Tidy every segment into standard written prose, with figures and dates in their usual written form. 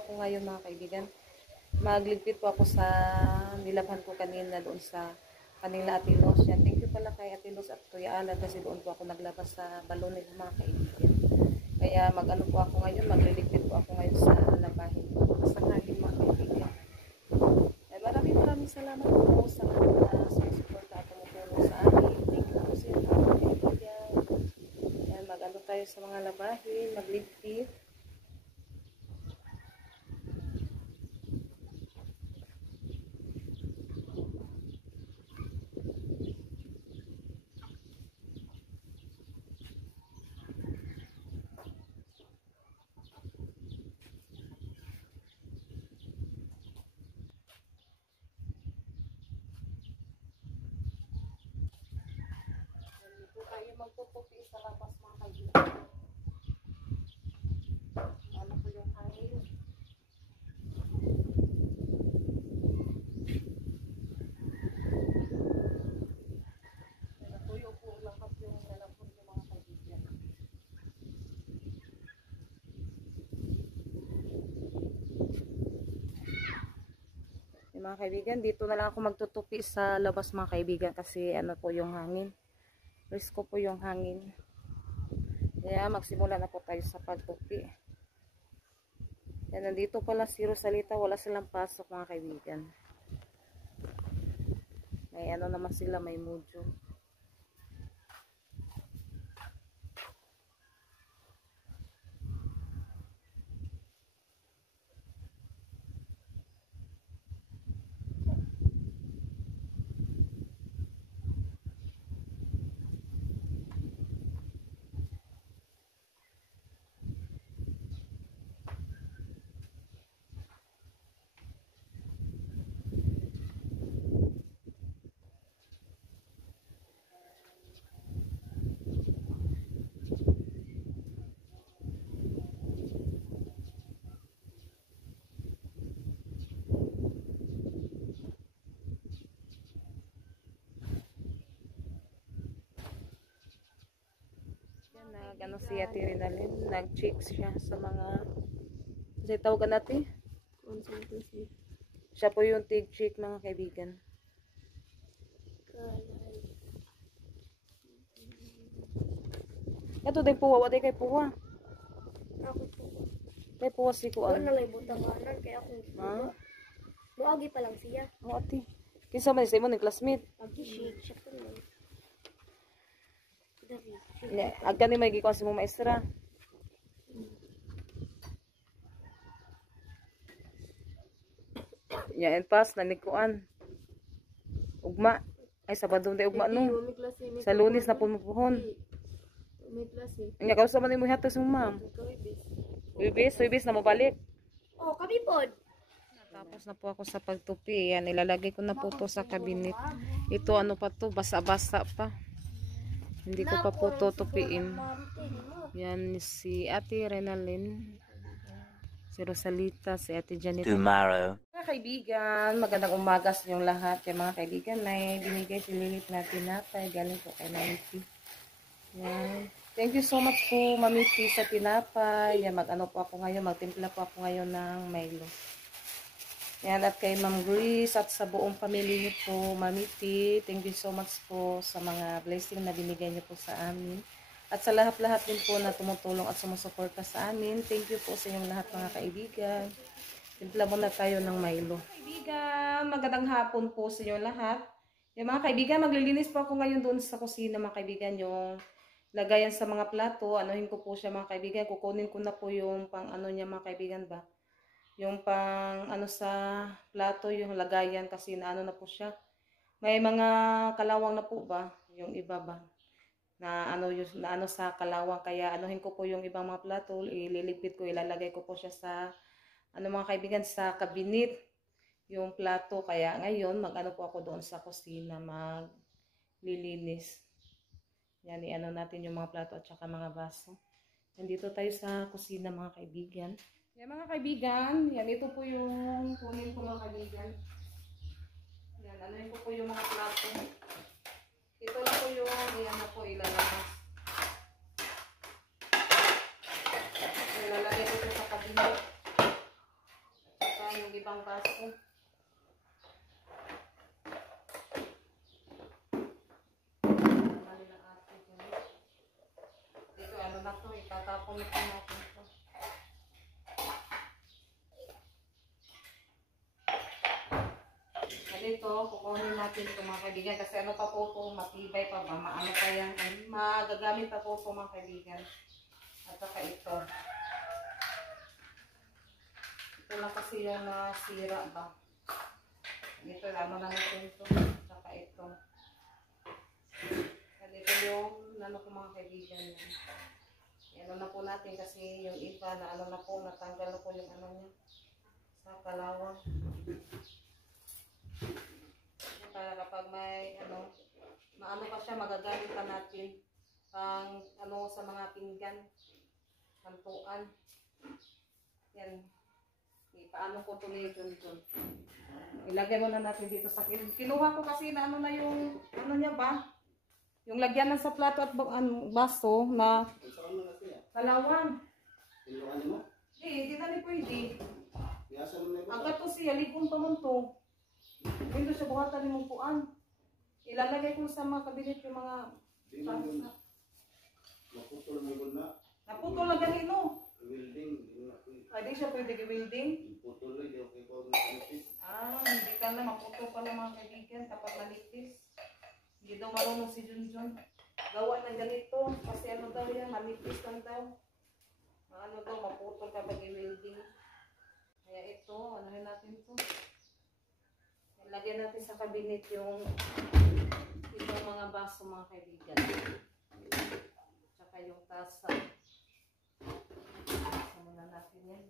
ako ngayon mga kaibigan. Magligpit po ako sa nilabhan ko kanina doon sa kanila Ate Los. Yan. Thank you pala kay Ate Los at Kuya Alan kasi doon po ako naglabas sa balon nila mga kaibigan. Kaya mag-ano po ako ngayon, magliligpit po ako ngayon sa labahin ko. Sa hagin mga kaibigan. Maraming salamat po sa mga sumusuporta at tumutulong sa akin. Thank you po sa inyo mga kaibigan. Yan, mag-ano tayo sa mga labahin, magligpit. Tayo magtutupi sa labas mga kaibigan. Ano po yung hangin? Natuyo po lahat yung lalapon ng mga kaibigan. Yung mga kaibigan, dito na lang ako magtutupi sa labas mga kaibigan kasi ano po yung hangin. Risko po yung hangin. Kaya magsimula na po tayo sa pagtupi. Yan, nandito pala si Rosalita. Wala silang pasok mga kaibigan. May ano naman sila, may mujo. Ano si Ate Rinalyn, nag-chicks siya sa mga kasi tawagan natin. Siya po yung tig-chick mga kaibigan. Ito din puwa, wala kay puwa. Kay puwa si Kuan. Wala lang butanganan kaya akong buagi pa lang siya. Oo ate. Kinsa man sa imo ni classmate? Pag-shake siya po lang. Agka ni may gikuan si mo maestra. Yan pass na ni Kuan. Ugma. Ay Sabado day ugma no. Sa Lunes na pumupuhon. May klase. Nya kausa man imo hatag si ma'am. Wibis na mo balik. Oh, kami pod. Tapos na po ako sa pagtupi. Yan, ilalagay ko na po to sa cabinet. Ito ano pa to, basa-basa pa. Hindi ko pa po tutupiin. Yan si Ate Renalyn, si Rosalita, si Ate Janet. Tomorrow. Mga kaibigan, magandang umaga sa inyong lahat. Kaya mga kaibigan, may binigay si Lilith na tinapay. Galing po kay Mamiti. Yan. Thank you so much po, Mamiti, sa tinapay. Yan, mag-ano po ako ngayon, magtimpla po ako ngayon ng Milo. Yan, at kay Ma'am Grace at sa buong pamilya niyo po, Mamiti, thank you so much po sa mga blessing na binigay niyo po sa amin. At sa lahat-lahat din po na tumutulong at sumusuporta sa amin, thank you po sa inyong lahat mga kaibigan. Timpla muna tayo ng Milo. Kaibigan, magandang hapon po sa inyong lahat. Yung mga kaibigan, maglilinis po ako ngayon doon sa kusina mga kaibigan, yung lagayan sa mga plato, anuhin ko po siya mga kaibigan, kukunin ko na po yung pang ano niya mga kaibigan ba. Yung pang ano sa plato, yung lagayan kasi na ano na po siya. May mga kalawang na po ba, yung iba ba, na ano, yung, na ano sa kalawang. Kaya anuhin ko po yung ibang mga plato, ililipit ko, ilalagay ko po siya sa, ano mga kaibigan, sa cabinet, yung plato. Kaya ngayon, mag-ano po ako doon sa kusina, maglilinis. Yan, i-ano natin yung mga plato at saka mga baso. Nandito tayo sa kusina mga kaibigan. Yan mga kaibigan, yan ito po yung kunin ko mga kaibigan. Yan, anuhin ko po yung mga plato. Ito na po yung, yan na po ilalabas. Ilalagay ko sa cabinet. yung ibang baso. Dito, ano na to, itatapon na po natin to. Ganito, kukunin natin ito mga kaibigan. Kasi ano pa po ito, matibay pa ba? Maano pa yan? Magagamit pa po ito mga kaibigan. At saka ito. Ito lang kasi yung nasira ba? Ito, ano lang ito. Saka ito. At ito yung ano ko mga kaibigan. Ano na po natin kasi yung iba na ano na po, natanggal na po yung ano niya. Sa kalawang. Para kapag may ano, maano pa siya, magagamit pa natin pang ano sa mga pinggan, kantuan. Yan. Paano ko tuloy dun. Ilagay mo na natin dito sa kinuha ko kasi na ano na yung ano niya ba? Yung lagyan ng sa plato at baso na kalawang. Iluan mo? Hindi na ni pwede. Biasa mo na ito. Agad to siya, ligong pa mo to. Dito siya buhatan ni mong puan. Ilalagay ko sa mga kabinet yung mga Di mo yun. Naputol mo yun na. naputol na ganito. Welding. Di mo na ito. Ay, di siya pwede i-welding. Putol na. Di okay pa ang nipis. Hindi ka na maputol pa ng mga kaibigan kapag manipis. Hindi daw marunong si Junjun. Gawa ng ganito. Kasi ano daw yan, manipis lang daw. Ano daw, maputol kapag i-welding. Kaya ito, ano rin natin ito. Lagyan natin sa cabinet yung itong mga baso mga kaibigan. Tsaka yung tasa. Tasa muna natin yan.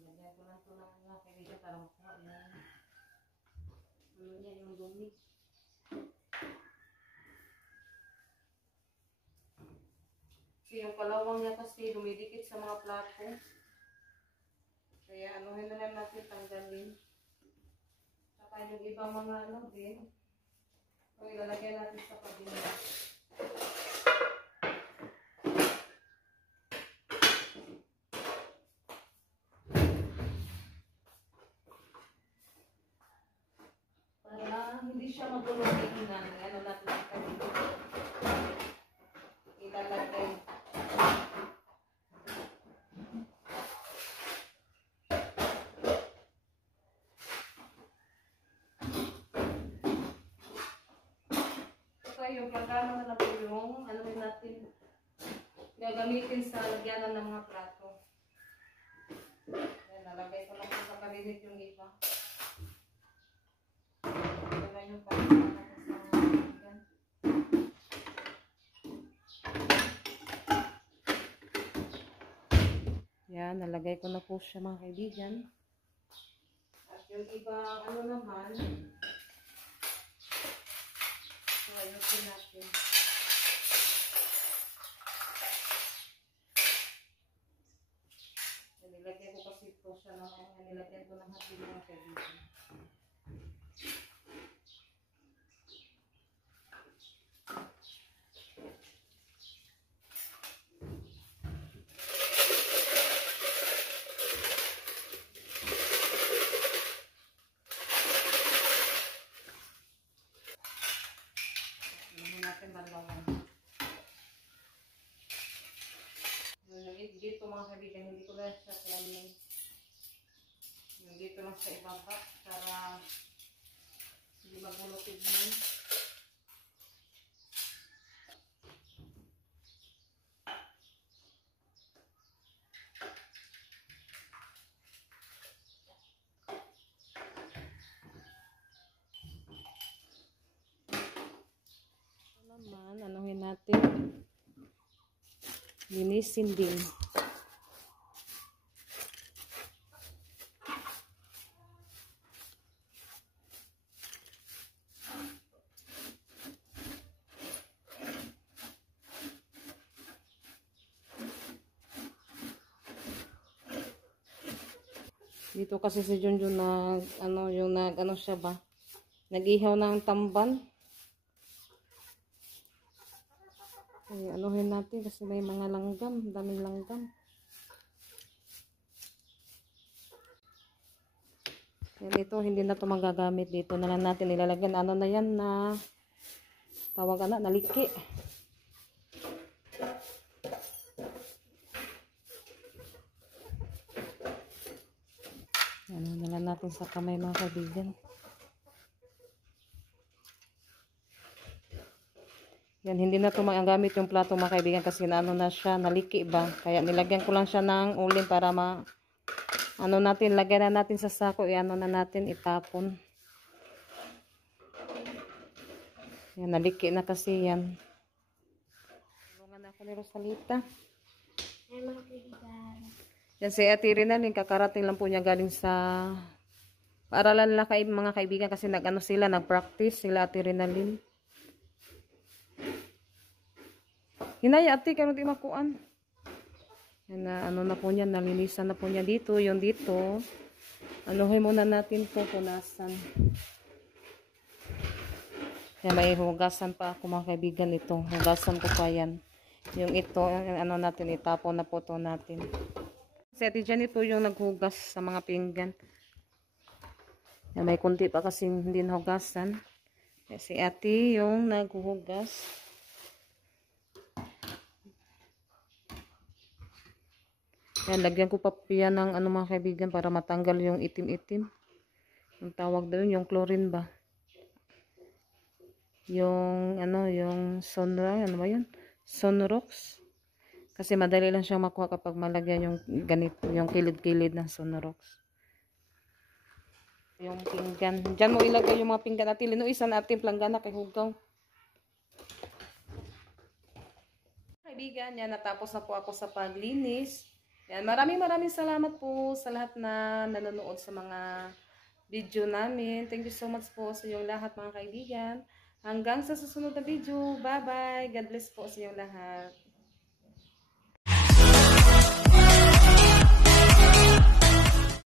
Lagyan ko lang ito ng mga kaibigan para makuha yan. Ano yan yung dumi. Kasi yung kalawang niya kasi dumidikit sa mga plato. Kaya anuhin na lang natin tanggalin. Saka yung ibang mga ano din. So ilalagay natin sa cabinet. Para hindi siya magulong-ingan. Ano natin sa cabinet. Ilalagay. Yung gagana na po yung ano rin natin gagamitin sa lagyanan ng mga plato. Yan, nalagay ko lang sa cabinet yung iba. Nalagay yung cabinet natin sa kaibigan. Yan, nalagay ko na po siya mga kaibigan. At yung iba ano naman, ayusin natin. Nilagyan ko kasi ito siya ng nilagyan ko ng hati mga kaibigan. Dito mga kaibigan, hindi ko lang siya planning. Dito lang sa ibaba para hindi magulotid mo. Naman, anuhin natin. Linisin din. Dito kasi si Junjun na ano yung ano siya ba? Nag-ihaw ng tamban. Ay, anuhin natin kasi may mga langgam. Daming langgam. Yan, ito, hindi na ito magagamit. Dito na lang natin ilalagyan. Ano na yan na tawag na, naliki. Ano na lang natin sa kamay mga kaibigan. Yan, hindi na ito magagamit yung plato mga kaibigan kasi ano na siya, naliki ba. Kaya nilagyan ko lang siya ng uling para ano natin, lagyan na natin sa sako, ano na natin, itapon. Yan, naliki na kasi yan. Tulungan ako ni Rosalita. Ay, mga kaibigan. Yan si Ate Rinalyn, kakarating lang po niya galing sa paaralan nila mga kaibigan kasi nag-ano sila, nag-practice sila Ate Rinalyn. Hinaya ate, karon di makuan. Yan na, ano na po niya, nalinisan na po niya dito, yung dito. Anuhin muna natin po, punasan. Yan, may hugasan pa ako mga kaibigan ito. Hugasan ko pa yan. Yung ito, ano natin, itapon na po to natin. Si Ate Jenny po yung naghugas sa mga pinggan. Yan, may kunti pa kasi hindi nahugasan. Si Ate yung naghuhugas. Yan, lagyan ko pa yan ng ano mga kaibigan para matanggal yung itim-itim. Yung tawag doon, yung chlorine ba? Yung ano, yung ano ba yun? Sunrox. Kasi madali lang siyang makuha kapag malagyan yung ganito, yung kilid-kilid ng Sunrox. Yung pinggan. Diyan mo ilagay yung mga pinggan natin. Linuisan natin planggana kay hugaw. Kaibigan, yan, natapos na po ako sa paglinis. Yan, maraming salamat po sa lahat na nanonood sa mga video namin. Thank you so much po sa iyong lahat mga kaibigan. Hanggang sa susunod na video. Bye-bye. God bless po sa iyong lahat.